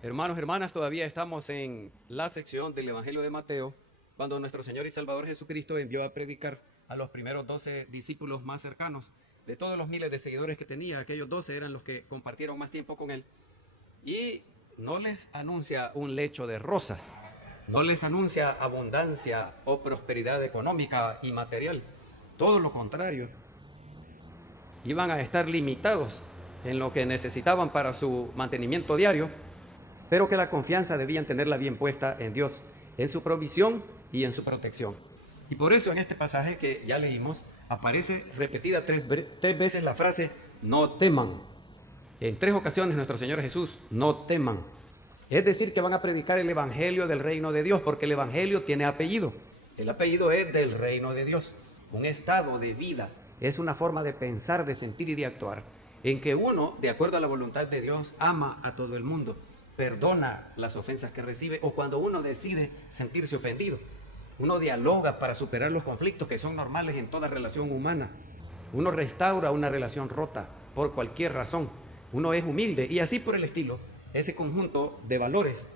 Hermanos, hermanas, todavía estamos en la sección del Evangelio de Mateo, cuando nuestro Señor y Salvador Jesucristo envió a predicar a los primeros 12 discípulos más cercanos. De todos los miles de seguidores que tenía, aquellos 12 eran los que compartieron más tiempo con él. Y no les anuncia un lecho de rosas, no les anuncia abundancia o prosperidad económica y material. Todo lo contrario. Iban a estar limitados en lo que necesitaban para su mantenimiento diario, pero que la confianza debían tenerla bien puesta en Dios, en su provisión y en su protección. Y por eso en este pasaje que ya leímos, aparece repetida tres veces la frase, no teman. En 3 ocasiones nuestro Señor Jesús, no teman. Es decir, que van a predicar el Evangelio del reino de Dios, porque el Evangelio tiene apellido. El apellido es del reino de Dios, un estado de vida. Es una forma de pensar, de sentir y de actuar, en que uno, de acuerdo a la voluntad de Dios, ama a todo el mundo, perdona las ofensas que recibe, o cuando uno decide sentirse ofendido. Uno dialoga para superar los conflictos que son normales en toda relación humana. Uno restaura una relación rota por cualquier razón. Uno es humilde y así por el estilo. Ese conjunto de valores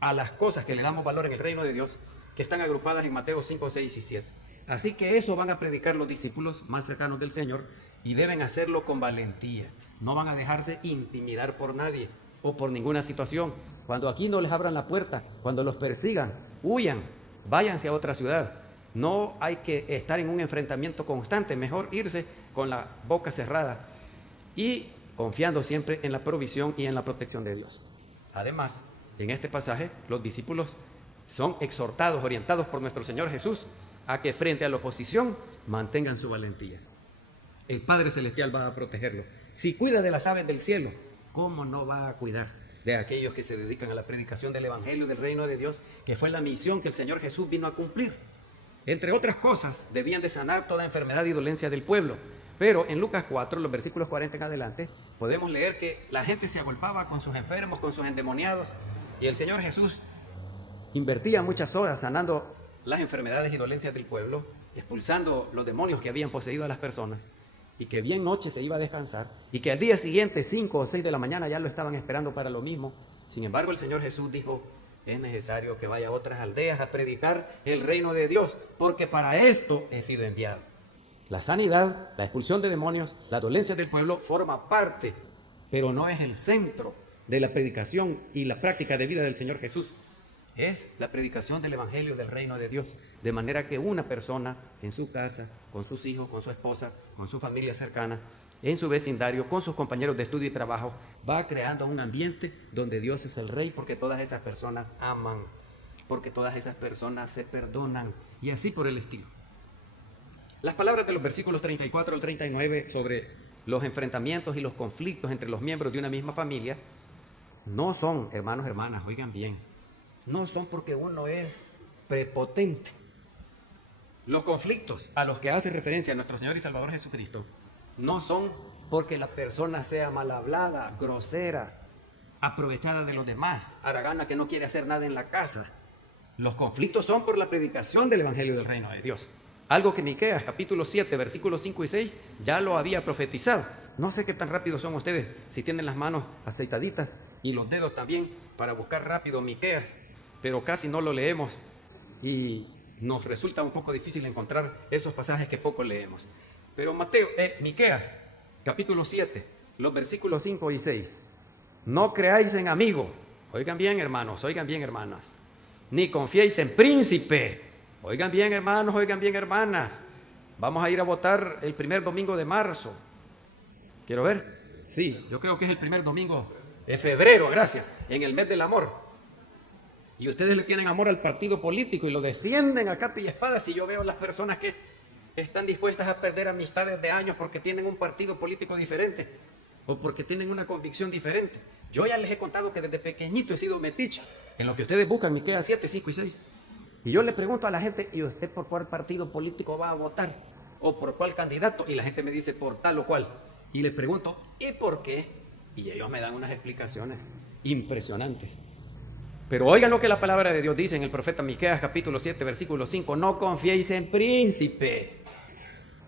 a las cosas que le damos valor en el reino de Dios, que están agrupadas en Mateo 5, 6 y 7. Así que eso van a predicar los discípulos más cercanos del Señor y deben hacerlo con valentía. No van a dejarse intimidar por nadie o por ninguna situación. Cuando aquí no les abran la puerta, cuando los persigan, huyan, váyanse a otra ciudad. No hay que estar en un enfrentamiento constante, mejor irse con la boca cerrada y confiando siempre en la provisión y en la protección de Dios. Además, en este pasaje, los discípulos son exhortados, orientados por nuestro Señor Jesús, a que frente a la oposición mantengan su valentía. El Padre Celestial va a protegerlo. Si cuida de las aves del cielo, ¿cómo no va a cuidar de aquellos que se dedican a la predicación del Evangelio del reino de Dios, que fue la misión que el Señor Jesús vino a cumplir? Entre otras cosas, debían de sanar toda enfermedad y dolencia del pueblo. Pero en Lucas 4, los versículos 40 en adelante, podemos leer que la gente se agolpaba con sus enfermos, con sus endemoniados, y el Señor Jesús invertía muchas horas sanando las enfermedades y dolencias del pueblo, expulsando los demonios que habían poseído a las personas, y que bien noche se iba a descansar, y que al día siguiente, 5 o 6 de la mañana, ya lo estaban esperando para lo mismo. Sin embargo, el Señor Jesús dijo, es necesario que vaya a otras aldeas a predicar el reino de Dios, porque para esto he sido enviado. La sanidad, la expulsión de demonios, la dolencia del pueblo forma parte, pero no es el centro de la predicación y la práctica de vida del Señor Jesús. Es la predicación del Evangelio del reino de Dios, de manera que una persona en su casa, con sus hijos, con su esposa, con su familia cercana, en su vecindario, con sus compañeros de estudio y trabajo, va creando un ambiente donde Dios es el Rey, porque todas esas personas aman, porque todas esas personas se perdonan, y así por el estilo. Las palabras de los versículos 34 al 39 sobre los enfrentamientos y los conflictos entre los miembros de una misma familia no son, hermanos, hermanas, oigan bien, no son porque uno es prepotente. Los conflictos a los que hace referencia nuestro Señor y Salvador Jesucristo no son porque la persona sea mal hablada, grosera, aprovechada de los demás, haragana, que no quiere hacer nada en la casa. Los conflictos son por la predicación del Evangelio del reino de Dios. Algo que Miqueas, capítulo 7, versículos 5 y 6, ya lo había profetizado. No sé qué tan rápidos son ustedes, si tienen las manos aceitaditas y los dedos también, para buscar rápido Miqueas, pero casi no lo leemos y nos resulta un poco difícil encontrar esos pasajes que poco leemos. Pero Miqueas, capítulo 7, los versículos 5 y 6. No creáis en amigo, oigan bien hermanos, oigan bien hermanas, ni confiéis en príncipe. Oigan bien hermanos, oigan bien hermanas, vamos a ir a votar el primer domingo de marzo. ¿Quiero ver? Sí, yo creo que es el primer domingo de febrero, gracias, en el mes del amor. Y ustedes le tienen amor al partido político y lo defienden a capa y espada. Si yo veo las personas que están dispuestas a perder amistades de años porque tienen un partido político diferente o porque tienen una convicción diferente. Yo ya les he contado que desde pequeñito he sido metiche en lo que ustedes buscan, Miqueas 7, 5 y 6. Y yo le pregunto a la gente, ¿y usted por cuál partido político va a votar? ¿O por cuál candidato? Y la gente me dice, por tal o cual. Y le pregunto, ¿y por qué? Y ellos me dan unas explicaciones impresionantes. Pero oigan lo que la palabra de Dios dice en el profeta Miqueas, capítulo 7, versículo 5. No confiéis en príncipe.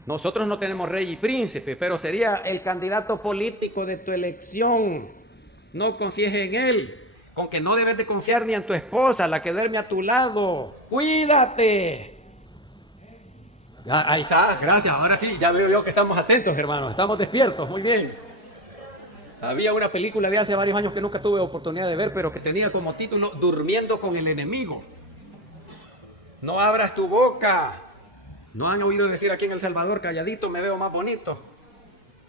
Nosotros no tenemos rey y príncipe, pero sería el candidato político de tu elección. No confíes en él. con que no debes de confiar ni en tu esposa, la que duerme a tu lado. ¡Cuídate! Ya, ahí está, gracias. Ahora sí, ya veo yo que estamos atentos, hermanos. Estamos despiertos, muy bien. Había una película de hace varios años que nunca tuve oportunidad de ver, pero que tenía como título Durmiendo con el enemigo. No abras tu boca. ¿No han oído decir aquí en El Salvador, calladito me veo más bonito?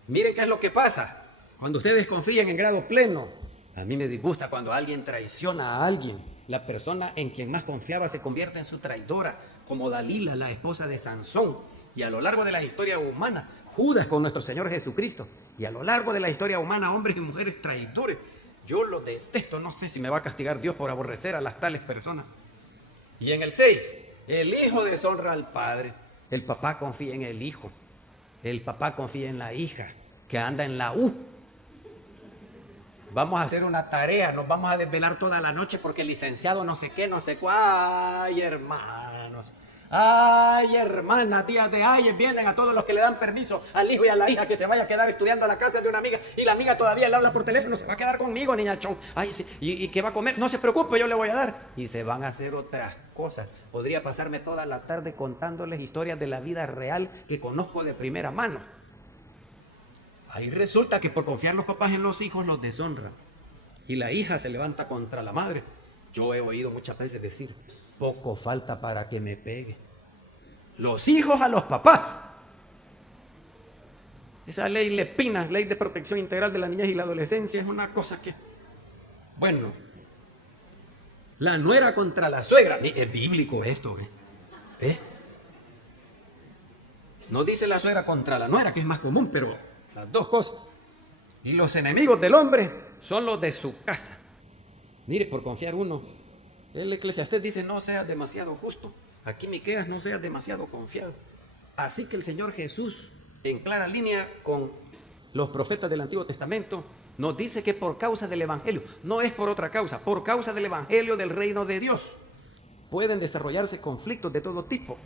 Miren qué es lo que pasa. Cuando ustedes confían en grado pleno, a mí me disgusta cuando alguien traiciona a alguien. La persona en quien más confiaba se convierte en su traidora, como Dalila, la esposa de Sansón. Y a lo largo de la historia humana, Judas con nuestro Señor Jesucristo. Y a lo largo de la historia humana, hombres y mujeres traidores. Yo los detesto, no sé si me va a castigar Dios por aborrecer a las tales personas. Y en el 6, el hijo deshonra al padre. El papá confía en el hijo. El papá confía en la hija, que anda en la U. Vamos a hacer una tarea, nos vamos a desvelar toda la noche porque el licenciado no sé qué, no sé cuál. Ay, hermanos. Ay, hermanas, tías de Ayes, vienen a todos los que le dan permiso al hijo y a la hija que se vaya a quedar estudiando a la casa de una amiga y la amiga todavía le habla por teléfono, se va a quedar conmigo, niña chon. Ay, sí, ¿y qué va a comer? No se preocupe, yo le voy a dar. Y se van a hacer otras cosas. Podría pasarme toda la tarde contándoles historias de la vida real que conozco de primera mano. Ahí resulta que por confiar los papás en los hijos los deshonran. Y la hija se levanta contra la madre. Yo he oído muchas veces decir, poco falta para que me pegue. Los hijos a los papás. Esa ley Lepina, ley de protección integral de la niñez y la adolescencia, es una cosa que... Bueno, la nuera contra la suegra. Es bíblico esto, ¿eh? No dice la suegra contra la nuera, que es más común, pero las dos cosas. Y los enemigos del hombre son los de su casa. Mire, por confiar uno, el Eclesiastés dice, no seas demasiado justo. Aquí Miqueas, no seas demasiado confiado. Así que el Señor Jesús, en clara línea con los profetas del Antiguo Testamento, nos dice que por causa del Evangelio, no es por otra causa, por causa del Evangelio del reino de Dios, pueden desarrollarse conflictos de todo tipo.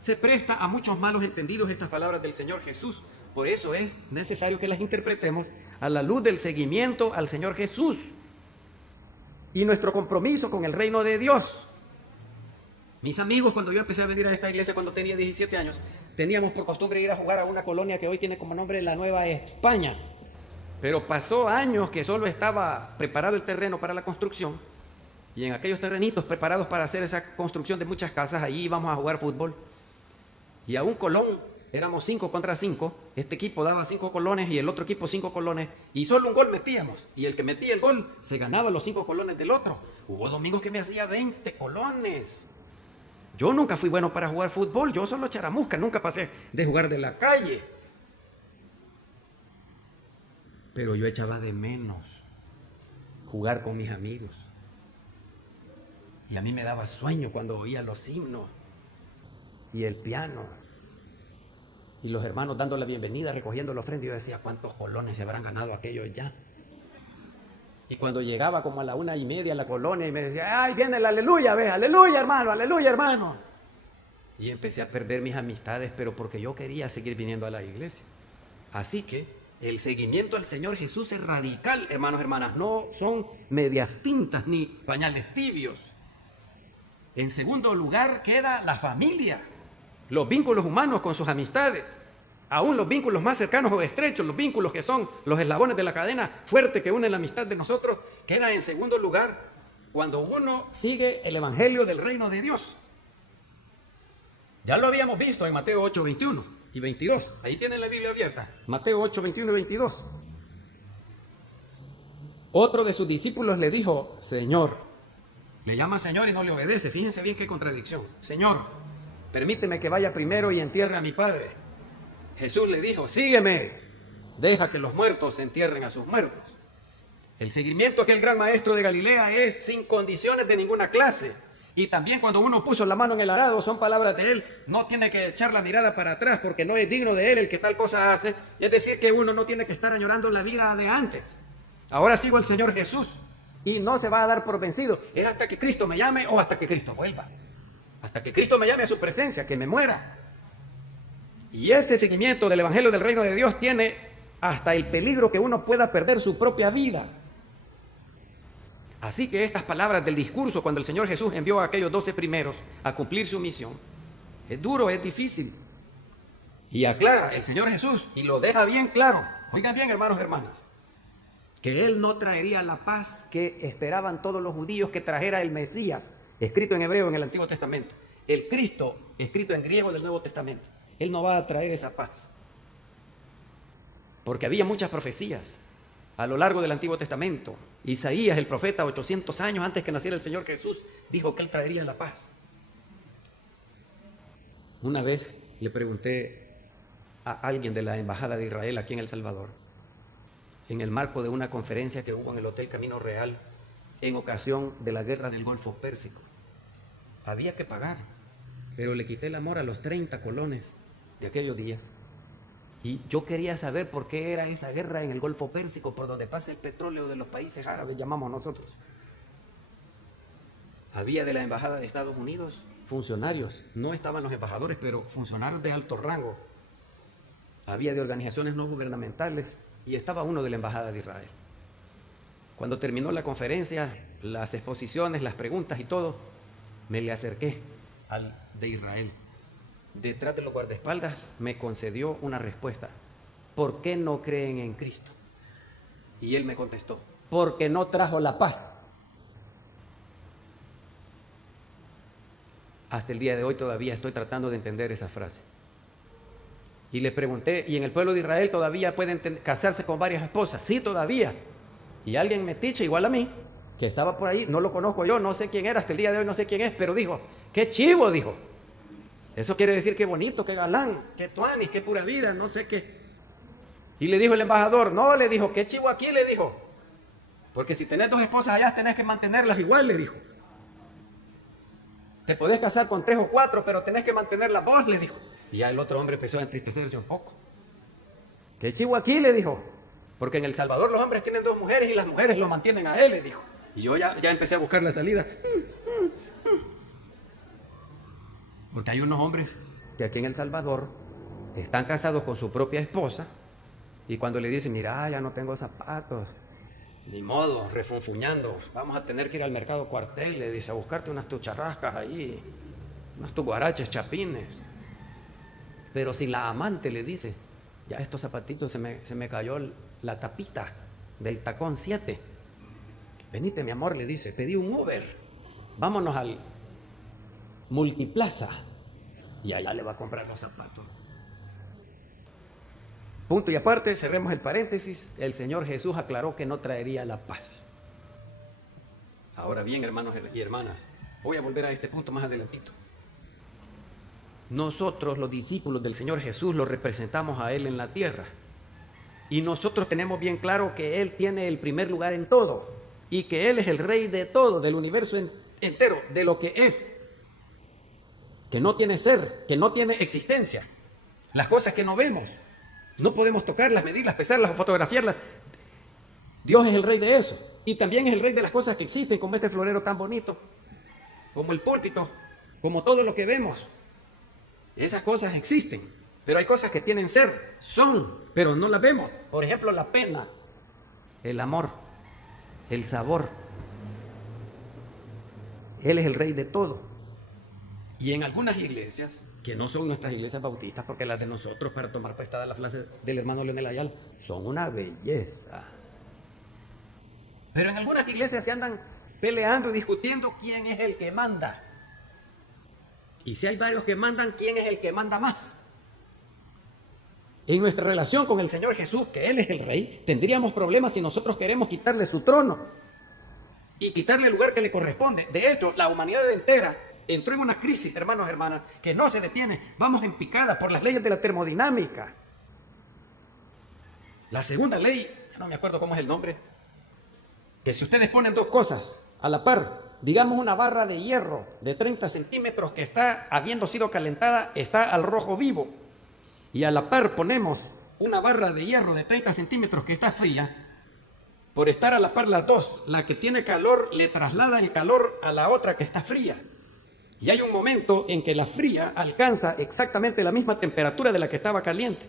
Se presta a muchos malos entendidos estas palabras del Señor Jesús. Por eso es necesario que las interpretemos a la luz del seguimiento al Señor Jesús y nuestro compromiso con el reino de Dios. Mis amigos, cuando yo empecé a venir a esta iglesia cuando tenía 17 años, teníamos por costumbre ir a jugar a una colonia que hoy tiene como nombre la Nueva España. Pero pasó años que solo estaba preparado el terreno para la construcción, y en aquellos terrenitos preparados para hacer esa construcción de muchas casas, allí íbamos a jugar fútbol. Y a un colón, éramos 5 contra 5, este equipo daba 5 colones y el otro equipo 5 colones, y solo un gol metíamos, y el que metía el gol se ganaba los 5 colones del otro. Hubo domingos que me hacía 20 colones. Yo nunca fui bueno para jugar fútbol, yo solo charamusca, nunca pasé de jugar de la calle. Pero yo echaba de menos jugar con mis amigos. Y a mí me daba sueño cuando oía los himnos y el piano. Y los hermanos dando la bienvenida, recogiendo la ofrenda. Y yo decía, ¿cuántos colones se habrán ganado aquellos ya? Y cuando llegaba como a la 1:30 a la colonia y me decía, ¡ay, viene el aleluya! ¿Ves? ¡Aleluya, hermano! ¡Aleluya, hermano! Y empecé a perder mis amistades, pero porque yo quería seguir viniendo a la iglesia. Así que el seguimiento al Señor Jesús es radical, hermanos, hermanas. No son medias tintas ni pañales tibios. En segundo lugar queda la familia, los vínculos humanos con sus amistades. Aún los vínculos más cercanos o estrechos, los vínculos que son los eslabones de la cadena fuerte que une la amistad de nosotros, queda en segundo lugar cuando uno sigue el evangelio del reino de Dios. Ya lo habíamos visto en Mateo 8, 21 y 22. Ahí tienen la Biblia abierta. Mateo 8, 21 y 22. Otro de sus discípulos le dijo, Señor. Le llama Señor y no le obedece. Fíjense bien qué contradicción. Señor, permíteme que vaya primero y entierre a mi padre. Jesús le dijo, sígueme, deja que los muertos entierren a sus muertos. El seguimiento a aquel gran maestro de Galilea es sin condiciones de ninguna clase. Y también cuando uno puso la mano en el arado, son palabras de él, no tiene que echar la mirada para atrás porque no es digno de él el que tal cosa hace. Es decir, que uno no tiene que estar añorando la vida de antes. Ahora sigo al Señor Jesús y no se va a dar por vencido. Es hasta que Cristo me llame o hasta que Cristo vuelva. Hasta que Cristo me llame a su presencia, que me muera. Y ese seguimiento del evangelio del reino de Dios tiene hasta el peligro que uno pueda perder su propia vida. Así que estas palabras del discurso, cuando el Señor Jesús envió a aquellos 12 primeros a cumplir su misión, es duro, es difícil. Y aclara el Señor Jesús y lo deja bien claro. Oigan bien, hermanos y hermanas, que Él no traería la paz que esperaban todos los judíos que trajera el Mesías, escrito en hebreo en el Antiguo Testamento. El Cristo, escrito en griego del Nuevo Testamento. Él no va a traer esa paz. Porque había muchas profecías a lo largo del Antiguo Testamento. Isaías, el profeta, 800 años antes que naciera el Señor Jesús, dijo que Él traería la paz. Una vez le pregunté a alguien de la Embajada de Israel aquí en El Salvador, en el marco de una conferencia que hubo en el Hotel Camino Real, en ocasión de la guerra del Golfo Pérsico. Había que pagar, pero le quité el amor a los 30 colones de aquellos días. Y yo quería saber por qué era esa guerra en el Golfo Pérsico, por donde pasa el petróleo de los países árabes, llamamos nosotros. Había de la Embajada de Estados Unidos funcionarios, no estaban los embajadores, pero funcionarios de alto rango. Había de organizaciones no gubernamentales y estaba uno de la Embajada de Israel. Cuando terminó la conferencia, las exposiciones, las preguntas y todo, me le acerqué al de Israel. Detrás de los guardaespaldas me concedió una respuesta. ¿Por qué no creen en Cristo? Y él me contestó, porque no trajo la paz. Hasta el día de hoy todavía estoy tratando de entender esa frase. Y le pregunté, ¿y en el pueblo de Israel todavía pueden casarse con varias esposas? Sí, todavía. Y alguien metiche, igual a mí, que estaba por ahí, no lo conozco yo, no sé quién era, hasta el día de hoy no sé quién es, pero dijo, ¡qué chivo! Dijo. Eso quiere decir qué bonito, qué galán, qué tuanis, qué pura vida, no sé qué. Y le dijo el embajador, no, le dijo, qué chivo aquí, le dijo. Porque si tenés 2 esposas allá, tenés que mantenerlas igual, le dijo. Te podés casar con 3 o 4, pero tenés que mantenerlas vos, le dijo. Y ya el otro hombre empezó a entristecerse un poco. Qué chivo aquí, le dijo. Porque en El Salvador los hombres tienen 2 mujeres y las mujeres lo mantienen a él, le dijo. Y yo ya empecé a buscar la salida. Porque hay unos hombres que aquí en El Salvador están casados con su propia esposa y cuando le dicen, mira, ya no tengo zapatos, ni modo, refunfuñando, vamos a tener que ir al mercado Cuartel, le dice, a buscarte unas tucharrascas ahí, unos tuguaraches, chapines. Pero si la amante le dice, ya estos zapatitos se me cayó la tapita del tacón 7, venite mi amor, le dice, pedí un Uber, vámonos al Multiplaza y allá le va a comprar los zapatos. Punto y aparte, cerremos el paréntesis, el Señor Jesús aclaró que no traería la paz. Ahora bien, hermanos y hermanas, voy a volver a este punto más adelantito. Nosotros, los discípulos del Señor Jesús, lo representamos a Él en la tierra. Y nosotros tenemos bien claro que Él tiene el primer lugar en todo y que Él es el Rey de todo, del universo entero, de lo que es. Que no tiene ser, que no tiene existencia. Las cosas que no vemos, no podemos tocarlas, medirlas, pesarlas o fotografiarlas. Dios es el Rey de eso. Y también es el Rey de las cosas que existen, como este florero tan bonito, como el púlpito, como todo lo que vemos. Esas cosas existen, pero hay cosas que tienen ser, son, pero no las vemos. Por ejemplo, la pena, el amor, el sabor. Él es el Rey de todo. Y en algunas iglesias, que no son nuestras iglesias bautistas, porque las de nosotros, para tomar prestada la frase del hermano Leonel Ayala, son una belleza. Pero en algunas iglesias se andan peleando y discutiendo quién es el que manda. Y si hay varios que mandan, ¿quién es el que manda más? En nuestra relación con el Señor Jesús, que Él es el Rey, tendríamos problemas si nosotros queremos quitarle su trono y quitarle el lugar que le corresponde. De hecho, la humanidad entera entró en una crisis, hermanos y hermanas, que no se detiene. Vamos en picada por las leyes de la termodinámica. La segunda ley, ya no me acuerdo cómo es el nombre, que si ustedes ponen 2 cosas a la par, digamos una barra de hierro de 30 centímetros que está, habiendo sido calentada, está al rojo vivo, y a la par ponemos una barra de hierro de 30 centímetros que está fría, por estar a la par las dos, la que tiene calor le traslada el calor a la otra que está fría. Y hay un momento en que la fría alcanza exactamente la misma temperatura de la que estaba caliente,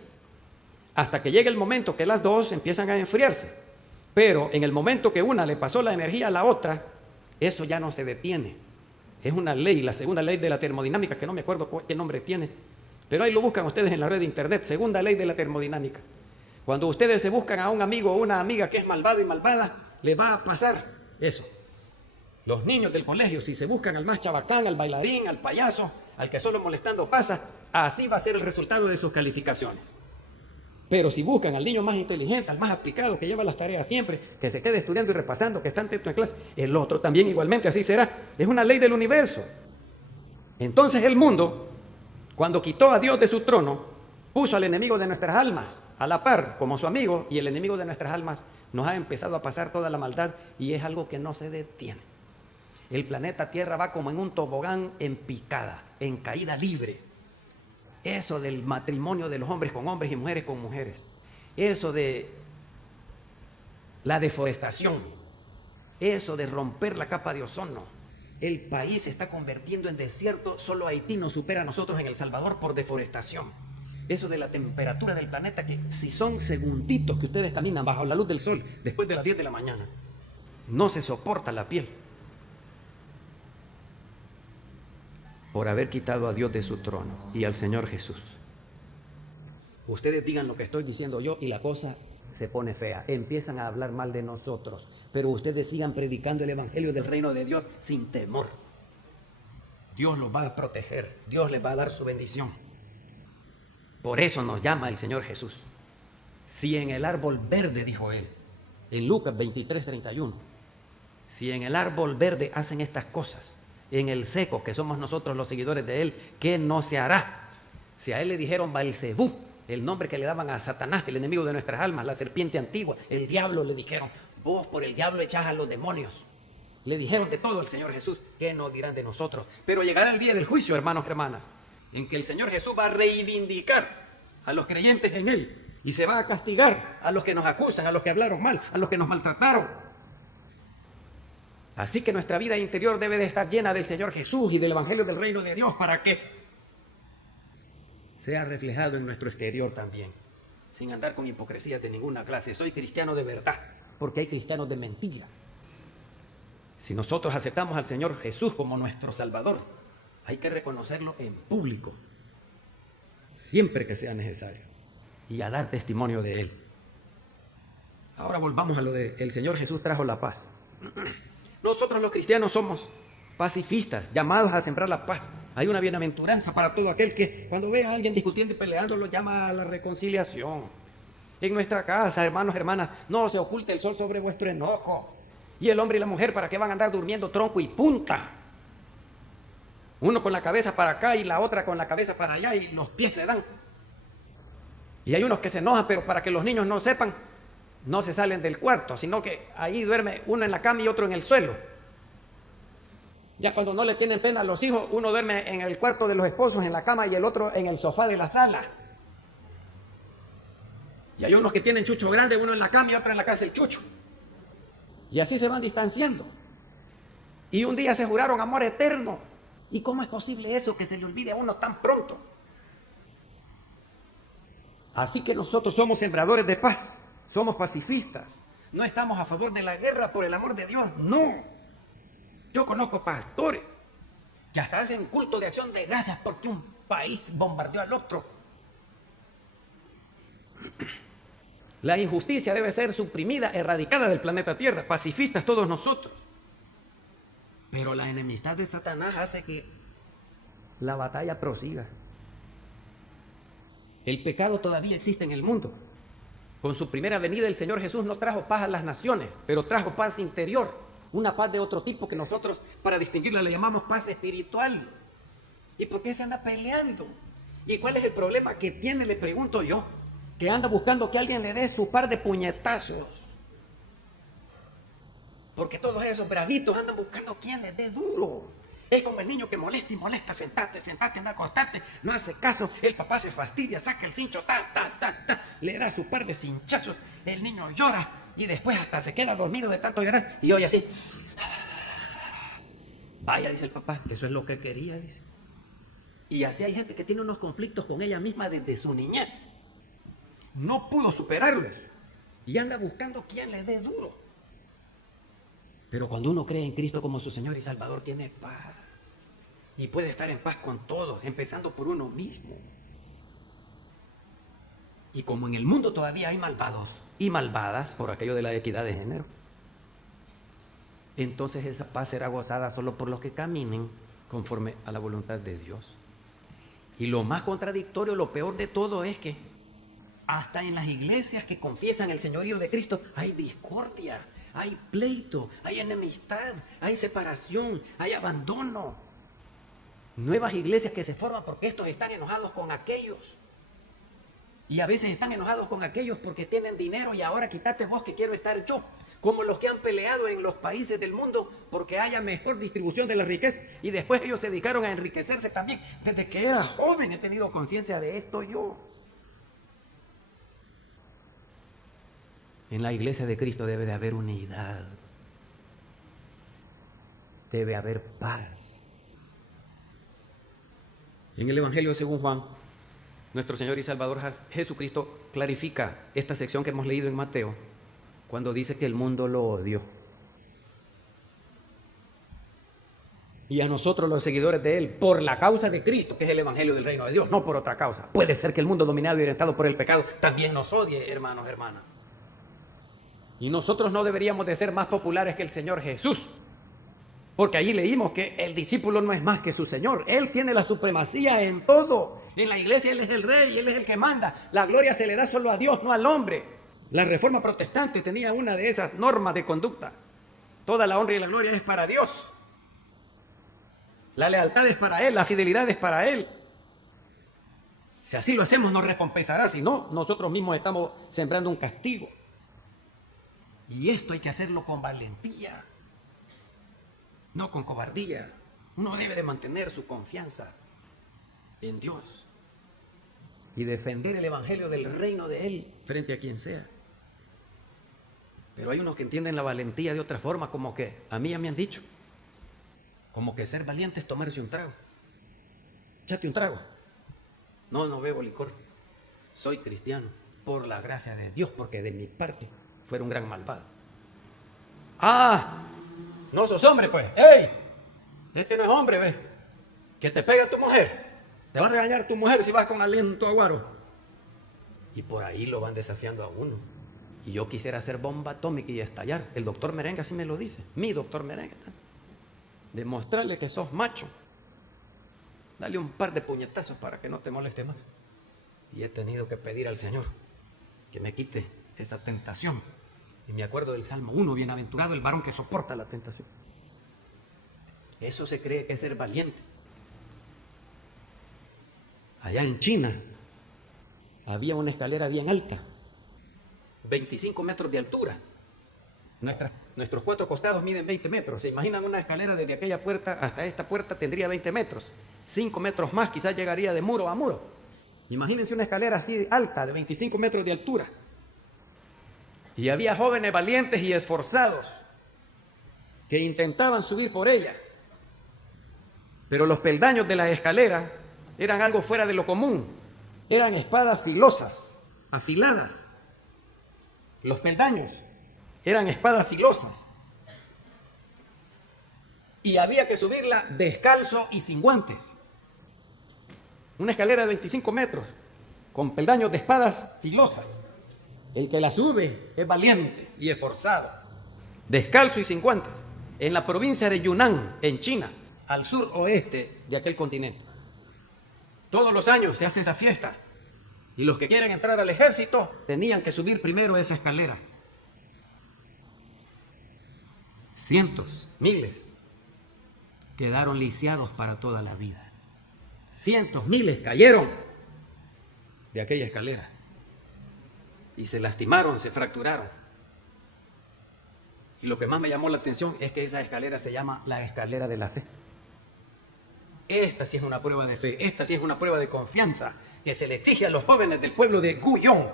hasta que llega el momento que las dos empiezan a enfriarse. Pero en el momento que una le pasó la energía a la otra, eso ya no se detiene. Es una ley, la segunda ley de la termodinámica, que no me acuerdo qué nombre tiene, pero ahí lo buscan ustedes en la red de internet, segunda ley de la termodinámica. Cuando ustedes se buscan a un amigo o una amiga que es malvado y malvada, le va a pasar eso. Los niños del colegio, si se buscan al más chabacán, al bailarín, al payaso, al que solo molestando pasa, así va a ser el resultado de sus calificaciones. Pero si buscan al niño más inteligente, al más aplicado, que lleva las tareas siempre, que se quede estudiando y repasando, que está atento en clase, el otro también igualmente así será. Es una ley del universo. Entonces el mundo, cuando quitó a Dios de su trono, puso al enemigo de nuestras almas a la par como su amigo, y el enemigo de nuestras almas nos ha empezado a pasar toda la maldad y es algo que no se detiene. El planeta Tierra va como en un tobogán en picada, en caída libre. Eso del matrimonio de los hombres con hombres y mujeres con mujeres. Eso de la deforestación. Eso de romper la capa de ozono. El país se está convirtiendo en desierto. Solo Haití nos supera a nosotros en El Salvador por deforestación. Eso de la temperatura del planeta, que si son segunditos que ustedes caminan bajo la luz del sol después de las 10 de la mañana, no se soporta la piel. Por haber quitado a Dios de su trono y al Señor Jesús. Ustedes digan lo que estoy diciendo yo y la cosa se pone fea. Empiezan a hablar mal de nosotros, pero ustedes sigan predicando el evangelio del reino de Dios sin temor. Dios los va a proteger, Dios les va a dar su bendición. Por eso nos llama el Señor Jesús. Si en el árbol verde, dijo él, en Lucas 23:31, si en el árbol verde hacen estas cosas, en el seco, que somos nosotros los seguidores de él, ¿qué no se hará? Si a él le dijeron Beelzebú, el nombre que le daban a Satanás, el enemigo de nuestras almas, la serpiente antigua, el diablo, le dijeron, vos por el diablo echás a los demonios. Le dijeron de todo al Señor Jesús, ¿qué nos dirán de nosotros? Pero llegará el día del juicio, hermanos y hermanas, en que el Señor Jesús va a reivindicar a los creyentes en él y se va a castigar a los que nos acusan, a los que hablaron mal, a los que nos maltrataron. Así que nuestra vida interior debe de estar llena del Señor Jesús y del Evangelio del Reino de Dios para que sea reflejado en nuestro exterior también, sin andar con hipocresías de ninguna clase. Soy cristiano de verdad, porque hay cristianos de mentira. Si nosotros aceptamos al Señor Jesús como nuestro Salvador, hay que reconocerlo en público, siempre que sea necesario, y a dar testimonio de Él. Ahora volvamos a lo de el Señor Jesús trajo la paz. Nosotros los cristianos somos pacifistas, llamados a sembrar la paz. Hay una bienaventuranza para todo aquel que cuando ve a alguien discutiendo y peleando lo llama a la reconciliación. En nuestra casa, hermanos, hermanas, no se oculte el sol sobre vuestro enojo. Y el hombre y la mujer, ¿para qué van a andar durmiendo tronco y punta? Uno con la cabeza para acá y la otra con la cabeza para allá y los pies se dan. Y hay unos que se enojan, pero para que los niños no sepan, no se salen del cuarto, sino que ahí duerme uno en la cama y otro en el suelo. Ya cuando no le tienen pena a los hijos, uno duerme en el cuarto de los esposos en la cama y el otro en el sofá de la sala. Y hay unos que tienen chucho grande, uno en la cama y otro en la casa del chucho. Y así se van distanciando. Y un día se juraron amor eterno. ¿Y cómo es posible eso, que se le olvide a uno tan pronto? Así que nosotros somos sembradores de paz. Somos pacifistas. No estamos a favor de la guerra por el amor de Dios. No. Yo conozco pastores que hasta hacen culto de acción de gracias porque un país bombardeó al otro. La injusticia debe ser suprimida, erradicada del planeta Tierra. Pacifistas todos nosotros. Pero la enemistad de Satanás hace que la batalla prosiga. El pecado todavía existe en el mundo. Con su primera venida el Señor Jesús no trajo paz a las naciones, pero trajo paz interior, una paz de otro tipo que nosotros para distinguirla le llamamos paz espiritual. ¿Y por qué se anda peleando? ¿Y cuál es el problema que tiene, le pregunto yo? Que anda buscando que alguien le dé su par de puñetazos. Porque todos esos bravitos andan buscando quien les dé duro. Es como el niño que molesta y molesta, sentate, anda, acostate, no hace caso, el papá se fastidia, saca el cincho, le da su par de cinchazos, el niño llora y después hasta se queda dormido de tanto llorar y oye así. Vaya, dice el papá, eso es lo que quería, dice. Y así hay gente que tiene unos conflictos con ella misma desde su niñez. No pudo superarlos. y anda buscando quién le dé duro. Pero cuando uno cree en Cristo como su Señor y Salvador, tiene paz. Y puede estar en paz con todos, empezando por uno mismo. Y como en el mundo todavía hay malvados y malvadas por aquello de la equidad de género, entonces esa paz será gozada solo por los que caminen conforme a la voluntad de Dios. Y lo más contradictorio, lo peor de todo es que hasta en las iglesias que confiesan el señorío de Cristo hay discordia, hay pleito, hay enemistad, hay separación, hay abandono. Nuevas iglesias que se forman porque estos están enojados con aquellos. Y a veces están enojados con aquellos porque tienen dinero y ahora quítate vos que quiero estar yo. Como los que han peleado en los países del mundo porque haya mejor distribución de la riqueza. Y después ellos se dedicaron a enriquecerse también. Desde que era joven he tenido conciencia de esto yo. En la iglesia de Cristo debe de haber unidad. Debe haber paz. En el Evangelio según Juan, nuestro Señor y Salvador Jesucristo clarifica esta sección que hemos leído en Mateo, cuando dice que el mundo lo odió. Y a nosotros los seguidores de Él, por la causa de Cristo, que es el Evangelio del Reino de Dios, no por otra causa. Puede ser que el mundo dominado y orientado por el pecado también nos odie, hermanos, hermanas. Y nosotros no deberíamos de ser más populares que el Señor Jesús. Porque allí leímos que el discípulo no es más que su Señor. Él tiene la supremacía en todo. En la iglesia Él es el rey, Él es el que manda. La gloria se le da solo a Dios, no al hombre. La Reforma Protestante tenía una de esas normas de conducta. Toda la honra y la gloria es para Dios. La lealtad es para Él, la fidelidad es para Él. Si así lo hacemos nos recompensará, si no, nosotros mismos estamos sembrando un castigo. Y esto hay que hacerlo con valentía, no con cobardía. Uno debe de mantener su confianza en Dios y defender el Evangelio del reino de Él frente a quien sea. Pero hay unos que entienden la valentía de otra forma, como que a mí ya me han dicho, como que ser valiente es tomarse un trago. Échate un trago. No, no bebo licor. Soy cristiano por la gracia de Dios, porque de mi parte fuera un gran malvado. Ah, no sos hombre, pues. ¡Ey! Este no es hombre, ¿ves? Que te pega tu mujer. Te va a regañar tu mujer si vas con aliento aguaro. Y por ahí lo van desafiando a uno. Y yo quisiera hacer bomba atómica y estallar. El doctor Merengue así me lo dice. Mi doctor Merengue. Demostrarle que sos macho. Dale un par de puñetazos para que no te moleste más. Y he tenido que pedir al Señor que me quite esa tentación. Y me acuerdo del Salmo 1, bienaventurado el varón que soporta la tentación. Eso se cree que es ser valiente. Allá en China había una escalera bien alta, 25 metros de altura. Nuestros 4 costados miden 20 metros. ¿Se imaginan una escalera desde aquella puerta hasta esta puerta? Tendría 20 metros. 5 metros más, quizás llegaría de muro a muro. Imagínense una escalera así alta, de 25 metros de altura. Y había jóvenes valientes y esforzados que intentaban subir por ella. Pero los peldaños de la escalera eran algo fuera de lo común. Eran espadas filosas, afiladas. Los peldaños eran espadas filosas. Y había que subirla descalzo y sin guantes. Una escalera de 25 metros, con peldaños de espadas filosas. El que la sube es valiente y esforzado, descalzo y sin guantes, en la provincia de Yunnan, en China, al sur oeste de aquel continente. Todos los años se hace esa fiesta y los que quieren entrar al ejército tenían que subir primero esa escalera. Cientos, miles quedaron lisiados para toda la vida. Cientos, miles cayeron de aquella escalera. Y se lastimaron, se fracturaron. Y lo que más me llamó la atención es que esa escalera se llama la escalera de la fe. Esta sí es una prueba de fe, esta sí es una prueba de confianza que se le exige a los jóvenes del pueblo de Guyón,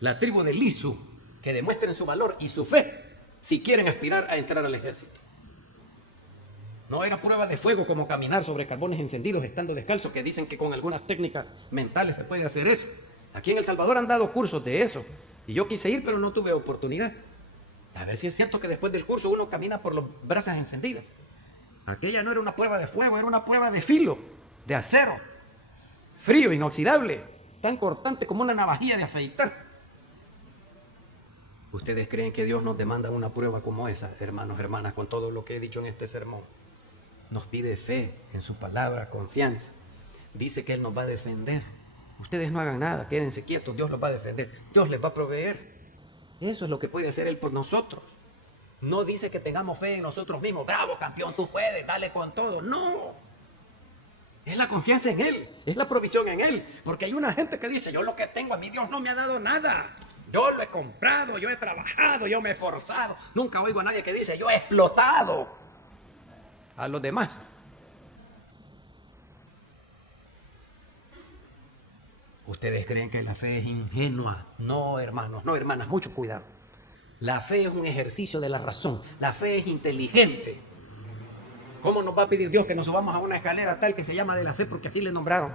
la tribu de Lisu, que demuestren su valor y su fe si quieren aspirar a entrar al ejército. No era prueba de fuego como caminar sobre carbones encendidos estando descalzo, que dicen que con algunas técnicas mentales se puede hacer eso. Aquí en El Salvador han dado cursos de eso, Y yo quise ir, pero no tuve oportunidad. A ver si es cierto que después del curso uno camina por los brasas encendidas. Aquella no era una prueba de fuego, era una prueba de filo, de acero, frío, inoxidable, tan cortante como una navajilla de afeitar. ¿Ustedes creen que Dios nos demanda una prueba como esa, hermanos, hermanas, con todo lo que he dicho en este sermón? Nos pide fe en su palabra, confianza. Dice que Él nos va a defender. Ustedes no hagan nada, quédense quietos, Dios los va a defender, Dios les va a proveer. Eso es lo que puede hacer Él por nosotros. No dice que tengamos fe en nosotros mismos. Bravo, campeón, tú puedes, dale con todo. No. Es la confianza en Él, es la provisión en Él. Porque hay una gente que dice, yo lo que tengo, a mí Dios no me ha dado nada. Yo lo he comprado, yo he trabajado, yo me he esforzado. Nunca oigo a nadie que dice, yo he explotado a los demás. ¿Ustedes creen que la fe es ingenua? No, hermanos, no, hermanas, mucho cuidado. La fe es un ejercicio de la razón. La fe es inteligente. ¿Cómo nos va a pedir Dios que nos subamos a una escalera tal que se llama de la fe porque así le nombraron?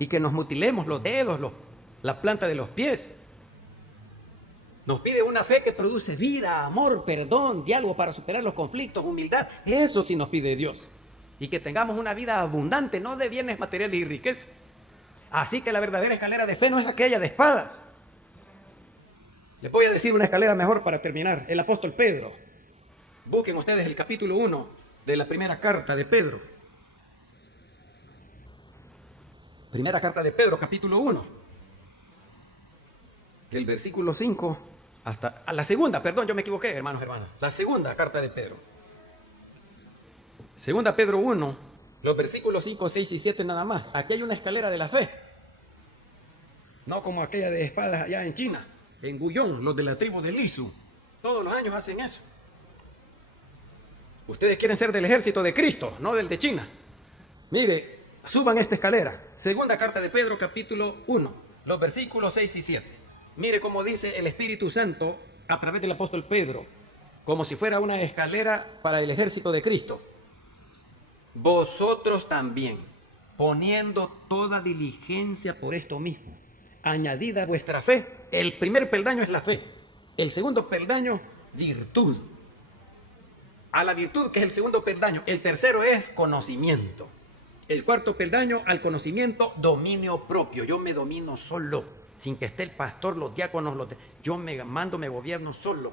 Y que nos mutilemos los dedos, la planta de los pies. Nos pide una fe que produce vida, amor, perdón, diálogo para superar los conflictos, humildad. Eso sí nos pide Dios. Y que tengamos una vida abundante, no de bienes materiales y riqueza. Así que la verdadera escalera de fe no es aquella de espadas. Les voy a decir una escalera mejor para terminar. El apóstol Pedro. Busquen ustedes el capítulo 1 de la primera carta de Pedro. Primera carta de Pedro, capítulo 1. Del versículo 5 hasta... A la segunda, perdón, yo me equivoqué, hermanos, hermanas. La segunda carta de Pedro. Segunda Pedro 1, los versículos 5, 6 y 7 nada más. Aquí hay una escalera de la fe. No como aquella de espadas allá en China. En Guyón, los de la tribu de Lisu. Todos los años hacen eso. Ustedes quieren ser del ejército de Cristo, no del de China. Mire, suban esta escalera. Segunda carta de Pedro, capítulo 1, los versículos 6 y 7. Mire cómo dice el Espíritu Santo a través del apóstol Pedro, como si fuera una escalera para el ejército de Cristo. Vosotros también, poniendo toda diligencia por esto mismo, añadida a vuestra fe. El primer peldaño es la fe. El segundo peldaño, virtud. A la virtud, que es el segundo peldaño. El tercero es conocimiento. El cuarto peldaño, al conocimiento, dominio propio. Yo me domino solo, sin que esté el pastor, los diáconos, yo me mando, me gobierno solo.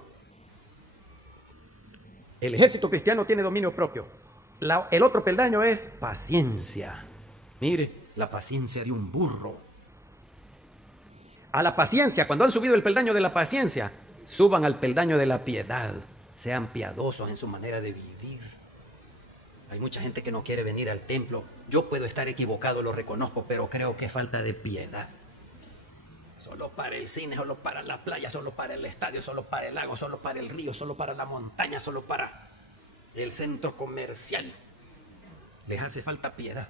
El ejército cristiano tiene dominio propio. El otro peldaño es paciencia. Mire, la paciencia de un burro. A la paciencia, cuando han subido el peldaño de la paciencia, suban al peldaño de la piedad. Sean piadosos en su manera de vivir. Hay mucha gente que no quiere venir al templo. Yo puedo estar equivocado, lo reconozco, pero creo que es falta de piedad. Solo para el cine, solo para la playa, solo para el estadio, solo para el lago, solo para el río, solo para la montaña, solo para el centro comercial. Les hace falta piedad.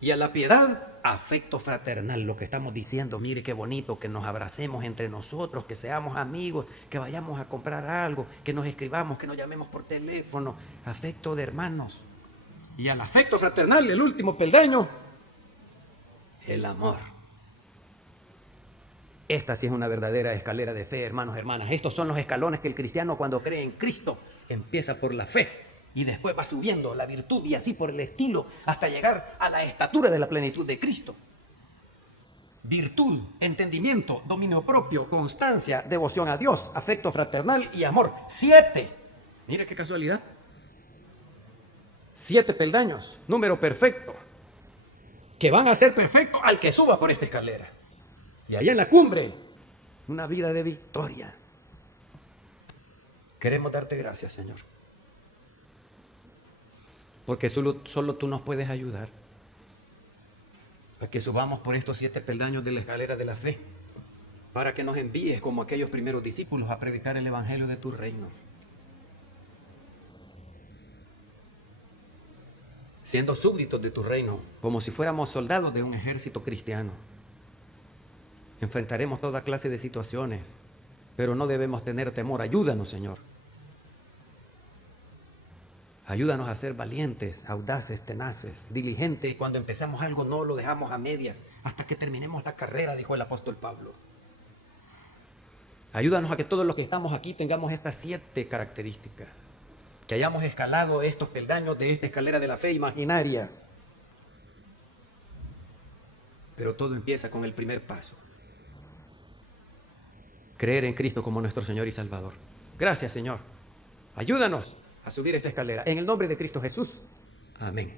Y a la piedad, afecto fraternal, lo que estamos diciendo. Mire qué bonito que nos abracemos entre nosotros, que seamos amigos, que vayamos a comprar algo, que nos escribamos, que nos llamemos por teléfono. Afecto de hermanos. Y al afecto fraternal, el último peldaño, el amor. Esta sí es una verdadera escalera de fe, hermanos, hermanas. Estos son los escalones que el cristiano, cuando cree en Cristo, empieza por la fe. Y después va subiendo la virtud y así por el estilo hasta llegar a la estatura de la plenitud de Cristo. Virtud, entendimiento, dominio propio, constancia, devoción a Dios, afecto fraternal y amor. 7. Mire qué casualidad. 7 peldaños, número perfecto, que van a ser perfectos al que suba por esta escalera. Y allá en la cumbre, una vida de victoria. Queremos darte gracias, Señor. Porque solo tú nos puedes ayudar para que subamos por estos 7 peldaños de la escalera de la fe, para que nos envíes como aquellos primeros discípulos a predicar el evangelio de tu reino. Siendo súbditos de tu reino, como si fuéramos soldados de un ejército cristiano. Enfrentaremos toda clase de situaciones, pero no debemos tener temor. Ayúdanos, Señor. Ayúdanos a ser valientes, audaces, tenaces, diligentes. Cuando empezamos algo no lo dejamos a medias hasta que terminemos la carrera, dijo el apóstol Pablo. Ayúdanos a que todos los que estamos aquí tengamos estas 7 características, que hayamos escalado estos peldaños de esta escalera de la fe imaginaria. Pero todo empieza con el primer paso: creer en Cristo como nuestro Señor y Salvador. Gracias, Señor. Ayúdanos a subir esta escalera. En el nombre de Cristo Jesús. Amén.